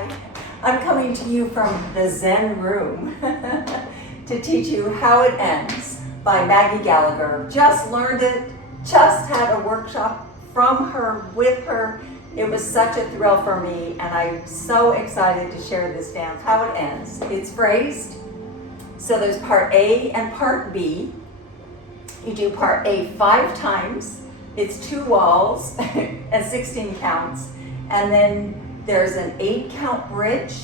Hi, I'm coming to you from the Zen room to teach you How It Ends by Maggie Gallagher. Just learned it, just had a workshop from her, with her. It was such a thrill for me, and I'm so excited to share this dance. How it ends. It's phrased, so there's part A and part B. You do part A 5 times. It's 2 walls and 16 counts. And then there's an 8 count bridge.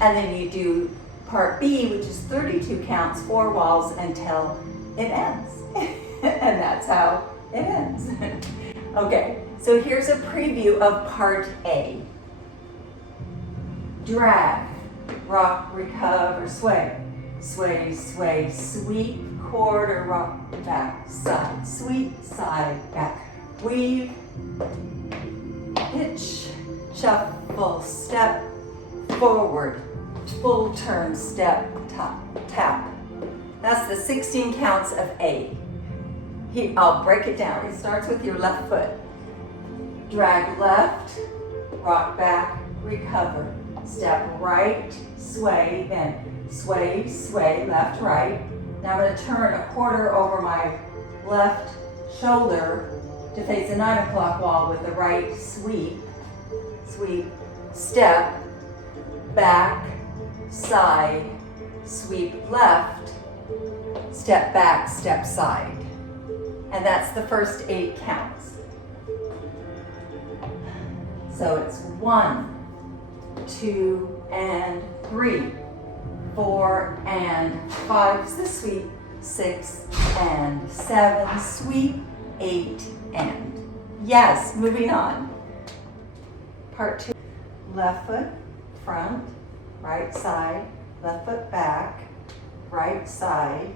And then you do part B, which is 32 counts, 4 walls until it ends. And that's how it ends. Okay, so here's a preview of part A. Drag, rock, recover, sway. Sway, sway, sweep, quarter, rock, back, side, sweep, side, back. Weave, hitch, shuffle, step, forward, full turn, step, tap. That's the 16 counts of A. I'll break it down. It starts with your left foot. Drag left, rock back, recover. Step right, sway, then sway, sway, left, right. Now I'm going to turn a quarter over my left shoulder to face the 9 o'clock wall with the right sweep, sweep, step, back, side, sweep left, step back, step side. And that's the first 8 counts. So it's 1, 2, and 3, 4, and 5 is the sweep, 6, and 7, sweep, 8, and. Yes, moving on. Part 2, left foot, front, right side, left foot back, right side,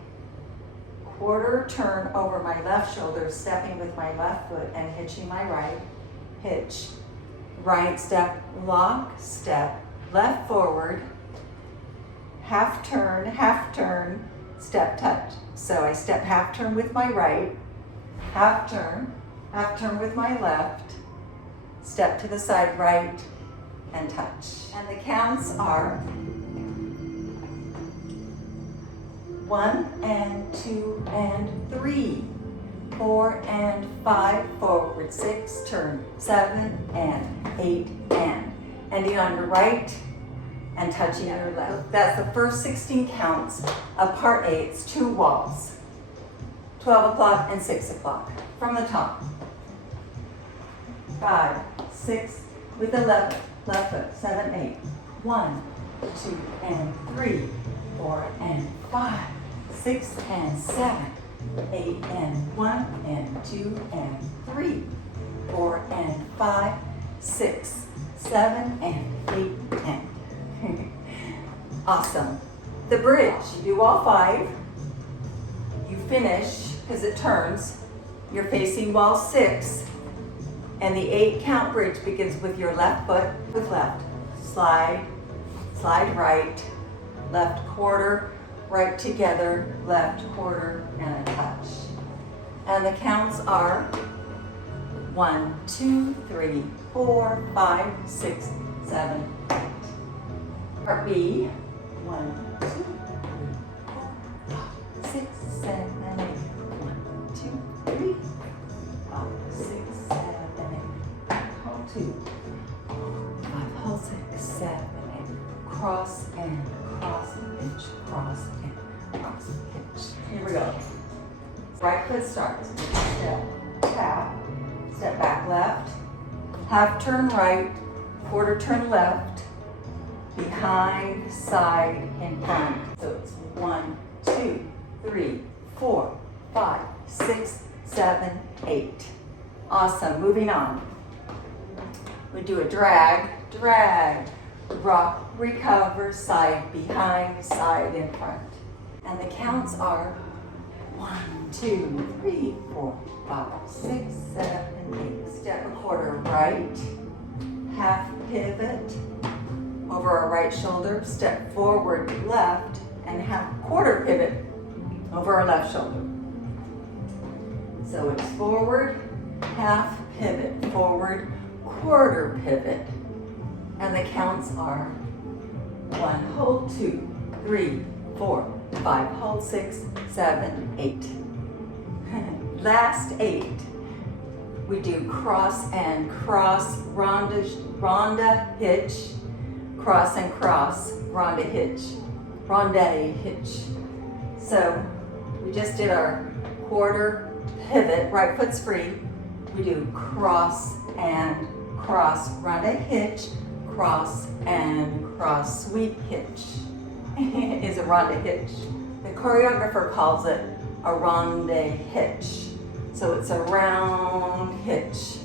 quarter turn over my left shoulder, stepping with my left foot and hitching my right, hitch, right step, lock, step, left forward, half turn, step touch. So I step half turn with my right, half turn with my left, step to the side right, and touch. And the counts are 1 and 2 and 3, 4 and 5, forward, 6, turn, 7 and 8 and. Ending on your right and touching your left. That's the first 16 counts of part A. It's 2 walls, 12 o'clock and 6 o'clock. From the top. 5, 6, with the left foot, 7, 8. 1, 2, and 3, 4, and 5, 6, and 7, 8, and 1, and 2, and 3, 4, and 5, 6, 7, and 8, and. Awesome. The bridge, you do all 5. You finish, because it turns, you're facing wall 6, and the 8 count bridge begins with your left foot with left. Slide right, left quarter, right together, left quarter, and a touch. And the counts are 1, 2, 3, 4, 5, 6, 7, 8. Part B, 1, 2, 3, 4, 5, 6, 7, 8. 1, 2, 3, 5, 6, 7, 8. Hold 2, 5, hold 6, 7, 8. Cross and cross, hitch, cross and cross, hitch. Here we go. Right foot starts. Step, tap, step back left, half turn right, quarter turn left, behind, side, in front. So it's 1, 2, 3, 4, 5, 6, 7, 8. Awesome. Moving on. We do a drag, rock, recover, side, behind, side, in front. And the counts are 1, 2, 3, 4, 5, 6, 7, 8. Step a quarter right, half pivot over our right shoulder, step forward left, and half quarter pivot over our left shoulder. So it's forward, half pivot, forward, quarter pivot, And the counts are 1, hold, 2, 3, 4, 5, hold, 6, 7, 8. Last 8. We do cross and cross, ronda, hitch, cross and cross, ronda, hitch, ronde, hitch. So we just did our quarter pivot, right foot's free. We do cross and cross, ronda, hitch, cross and cross, sweep, hitch. Is a ronda hitch. The choreographer calls it a ronde hitch. So it's a round hitch.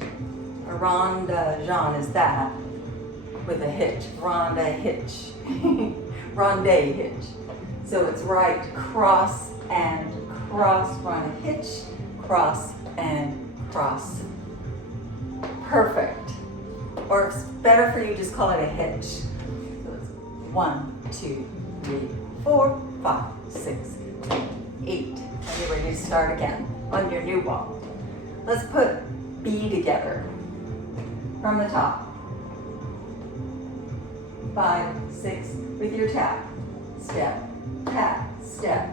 A ronde is that with a hitch. Ronda hitch. Ronde hitch. So it's right cross and cross, ronda hitch, cross and cross. Perfect. Or if it's better for you, just call it a hitch. So it's 1, 2, 3, 4, 5, 6, 7, 8. And you're ready to start again on your new ball. Let's put B together from the top. 5, 6 with your tap. Step, tap, step,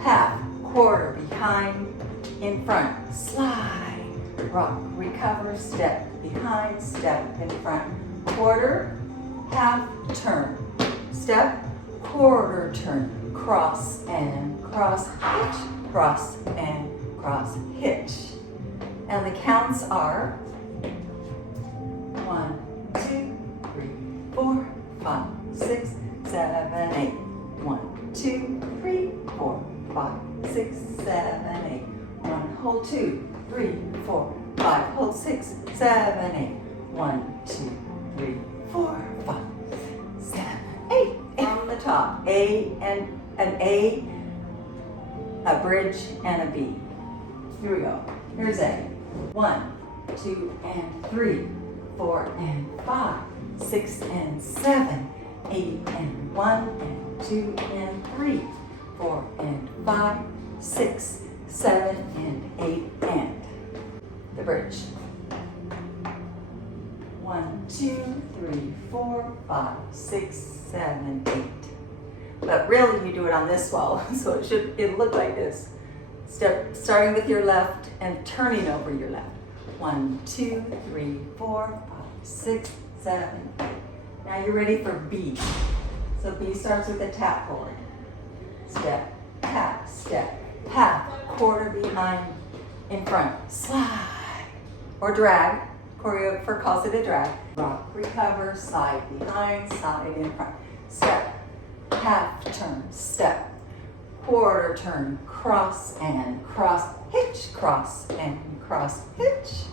half, quarter, behind, in front, slide, rock, recover, step, behind, step, in front, quarter, half, turn, step, quarter, turn, cross and cross, hitch, cross and cross, hitch. And the counts are 1, 2, 3, 4, 5, 6, 7, 8. 1, 2, 3, 4, 5, 6, 7, 8. 1, hold, 2, 3, 4, 5, hold, 6, 7, 8. 1, 2, 3, 4, 5, 7, 8. On the top, A and an A, a bridge, and a B. Here we go. Here's A. 1, 2, and 3, 4, and 5, 6, and 7, 8, and 1, and 2, and 3, 4, and 5, 6, 7, and 8, and the bridge. 1, 2, 3, 4, 5, 6, 7, 8. But really, you do it on this wall, so it'll look like this. Starting with your left and turning over your left. 1, 2, 3, 4, 5, 6, 7, 8. Now you're ready for B. So B starts with a tap forward. Step, tap, step, half, quarter, behind, in front, slide, or drag. Choreographer calls it a drag. Rock, recover, side, behind, side, in front. Step, half turn, step, quarter turn, cross and cross, hitch, cross and cross, hitch.